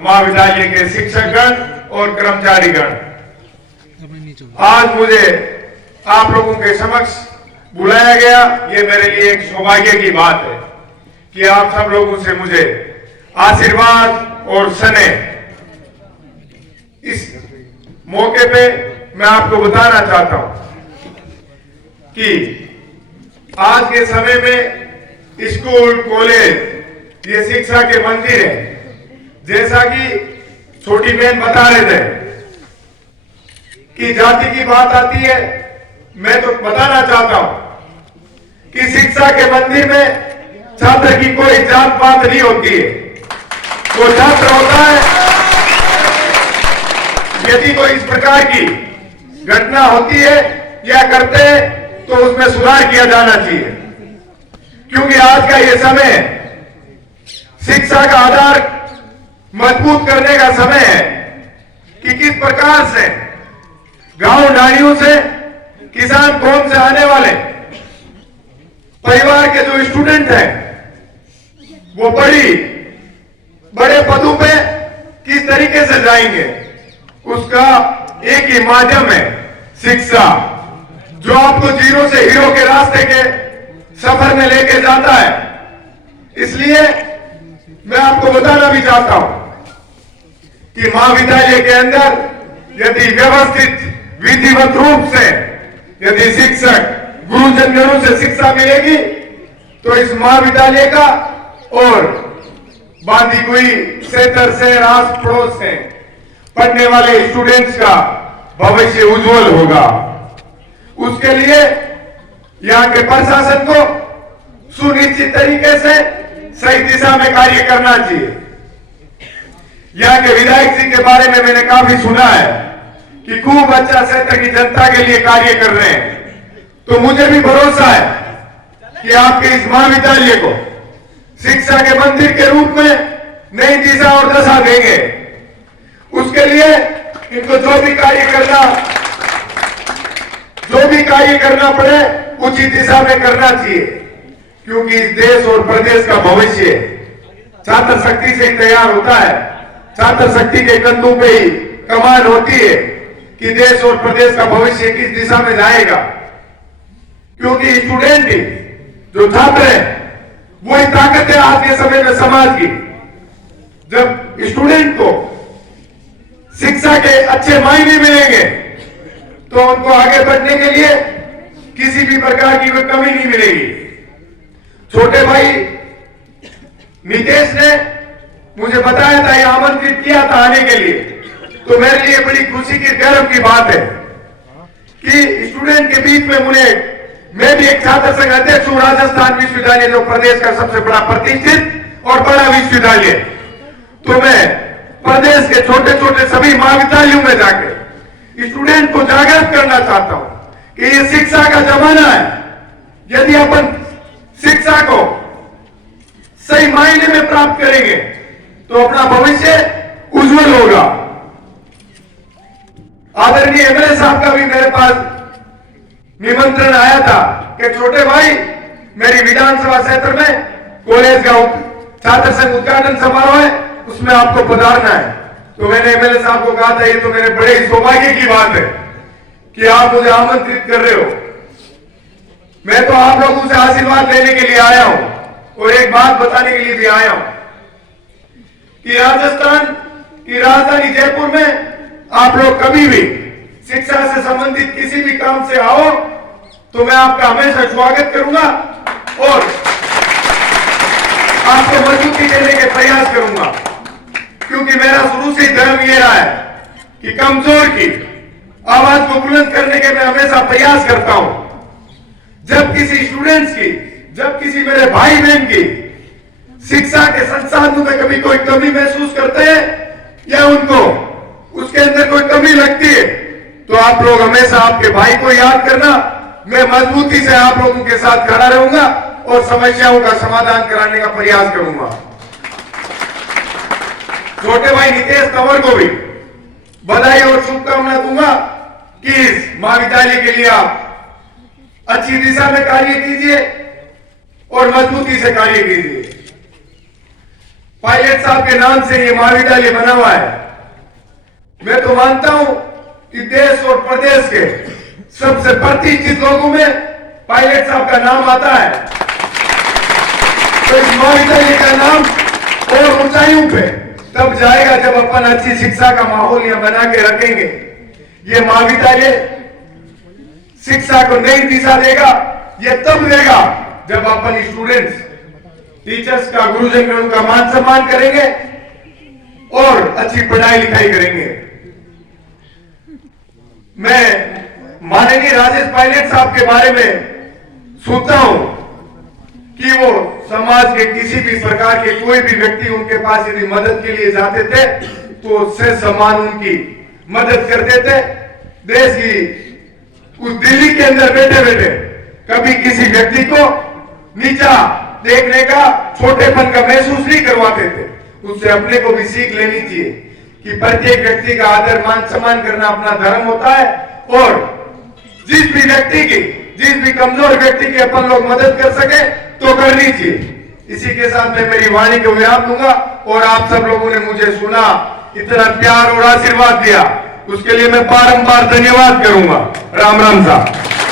महाविद्यालय के शिक्षकगण और कर्मचारीगण, आज मुझे आप लोगों के समक्ष बुलाया गया, ये मेरे लिए एक सौभाग्य की बात है कि आप सब लोगों से मुझे आशीर्वाद और स्नेह। इस मौके पे मैं आपको बताना चाहता हूं कि आज के समय में स्कूल कॉलेज ये शिक्षा के मंदिर है। जैसा कि छोटी बहन बता रहे थे कि जाति की बात आती है, मैं तो बताना चाहता हूं कि शिक्षा के मंदिर में छात्र की कोई जात पात नहीं होती है। वो छात्र होता है, यदि कोई इस प्रकार की घटना होती है या करते हैं तो उसमें सुधार किया जाना चाहिए, क्योंकि आज का ये समय शिक्षा का आधार मजबूत करने का समय है कि किस प्रकार से गांव ढाणियों से किसान कौम से आने वाले परिवार के जो स्टूडेंट हैं वो बड़े पदों पे किस तरीके से जाएंगे, उसका एक ही माध्यम है शिक्षा, जो आपको जीरो से हीरो के रास्ते के सफर में लेके जाता है। इसलिए मैं आपको बताना भी चाहता हूं कि महाविद्यालय के अंदर यदि व्यवस्थित विधिवत रूप से यदि शिक्षक गुरुजनों से शिक्षा मिलेगी तो इस महाविद्यालय का और बांदीकुई क्षेत्र से रास पड़ोस से पढ़ने वाले स्टूडेंट्स का भविष्य उज्जवल होगा। उसके लिए यहाँ के प्रशासन को सुनिश्चित तरीके से सही दिशा में कार्य करना चाहिए। यहाँ के विधायक जी के बारे में मैंने काफी सुना है कि खूब अच्छा क्षेत्र की जनता के लिए कार्य कर रहे हैं, तो मुझे भी भरोसा है कि आपके इस महाविद्यालय को शिक्षा के मंदिर के रूप में नई दिशा और दशा देंगे। उसके लिए इनको जो भी कार्य करना पड़े उचित दिशा में करना चाहिए, क्योंकि इस देश और प्रदेश का भविष्य छात्र शक्ति से ही तैयार होता है। छात्र शक्ति के कंधों पे ही कमान होती है कि देश और प्रदेश का भविष्य किस दिशा में जाएगा, क्योंकि स्टूडेंट ही जो छात्र है वही ताकत है आज के समय में समाज की। जब स्टूडेंट को शिक्षा के अच्छे मायने मिलेंगे तो उनको आगे बढ़ने के लिए किसी भी प्रकार की कोई कमी नहीं मिलेगी। छोटे भाई नितेश ने मुझे बताया था, यह आमंत्रित किया था आने के लिए, तो मेरे लिए बड़ी खुशी की गर्व की बात है कि स्टूडेंट के बीच में मैं भी एक छात्र संघ अध्यक्ष हूं, राजस्थान विश्वविद्यालय जो प्रदेश का सबसे बड़ा प्रतिष्ठित और बड़ा विश्वविद्यालय, तो मैं प्रदेश के छोटे छोटे सभी महाविद्यालयों में जाकर स्टूडेंट को जागृत करना चाहता हूं कि ये शिक्षा का जमाना है। यदि अपन शिक्षा को सही मायने में प्राप्त करेंगे तो अपना भविष्य उज्जवल होगा। आदरणीय एमएलए साहब का भी मेरे पास निमंत्रण आया था कि छोटे भाई मेरी विधानसभा क्षेत्र में कॉलेज का छात्र संघ उद्घाटन समारोह है, उसमें आपको पधारना है। तो मैंने एमएलए साहब को कहा था ये तो मेरे बड़े सौभाग्य की बात है कि आप मुझे आमंत्रित कर रहे हो। मैं तो आप लोगों से आशीर्वाद लेने के लिए आया हूं और एक बात बताने के लिए भी आया हूं कि राजस्थान की राजधानी जयपुर में आप लोग कभी भी शिक्षा से संबंधित किसी भी काम से आओ तो मैं आपका हमेशा स्वागत करूंगा और आपको मजबूती देने के प्रयास करूंगा, क्योंकि मेरा शुरू से ही धर्म ये रहा है कि कमजोर की आवाज को बुलंद करने के मैं हमेशा प्रयास करता हूं। जब किसी स्टूडेंट्स की, जब किसी मेरे भाई बहन की शिक्षा के संसाधनों में कभी कोई कमी महसूस करते हैं या उनको उसके अंदर कोई कमी लगती है तो आप लोग हमेशा आपके भाई को याद करना। मैं मजबूती से आप लोगों के साथ खड़ा रहूंगा और समस्याओं का समाधान कराने का प्रयास करूंगा। छोटे भाई नितेश कंवर को भी बधाई और शुभकामना दूंगा कि इस महाविद्यालय के लिए आप अच्छी दिशा में कार्य कीजिए और मजबूती से कार्य कीजिए। पायलट साहब के नाम से ये महाविद्यालय बना हुआ है। मैं तो मानता हूं कि देश और प्रदेश के सबसे प्रतिष्ठित लोगों में पायलट साहब का नाम आता है। तो इस महाविद्यालय का नाम और ऊंचाइयों पे तब जाएगा जब अपन अच्छी शिक्षा का माहौल यहां बना के रखेंगे। ये महाविद्यालय शिक्षा को नई दिशा देगा। ये तब देगा जब अपन स्टूडेंट्स, टीचर्स का, गुरुजन का मान सम्मान करेंगे और अच्छी पढ़ाई लिखाई करेंगे। मैं माननीय राजेश पायलट साहब के बारे में सुनता हूं कि वो समाज के किसी भी प्रकार के कोई भी व्यक्ति उनके पास यदि मदद के लिए जाते थे तो उससे समान उनकी मदद करते थे। देश की उस दिल्ली के अंदर बैठे बैठे कभी किसी व्यक्ति को नीचा देखने का, छोटेपन का महसूस नहीं करवाते थे। उससे अपने को भी सीख लेनी चाहिए कि प्रत्येक व्यक्ति का आदर मान सम्मान करना अपना धर्म होता है और जिस भी कमजोर व्यक्ति की अपन लोग मदद कर सके तो करनी चाहिए। इसी के साथ मैं मेरी वाणी को विराम दूंगा और आप सब लोगों ने मुझे सुना, इतना प्यार और आशीर्वाद दिया, उसके लिए मैं बारंबार धन्यवाद करूंगा। राम राम साहब।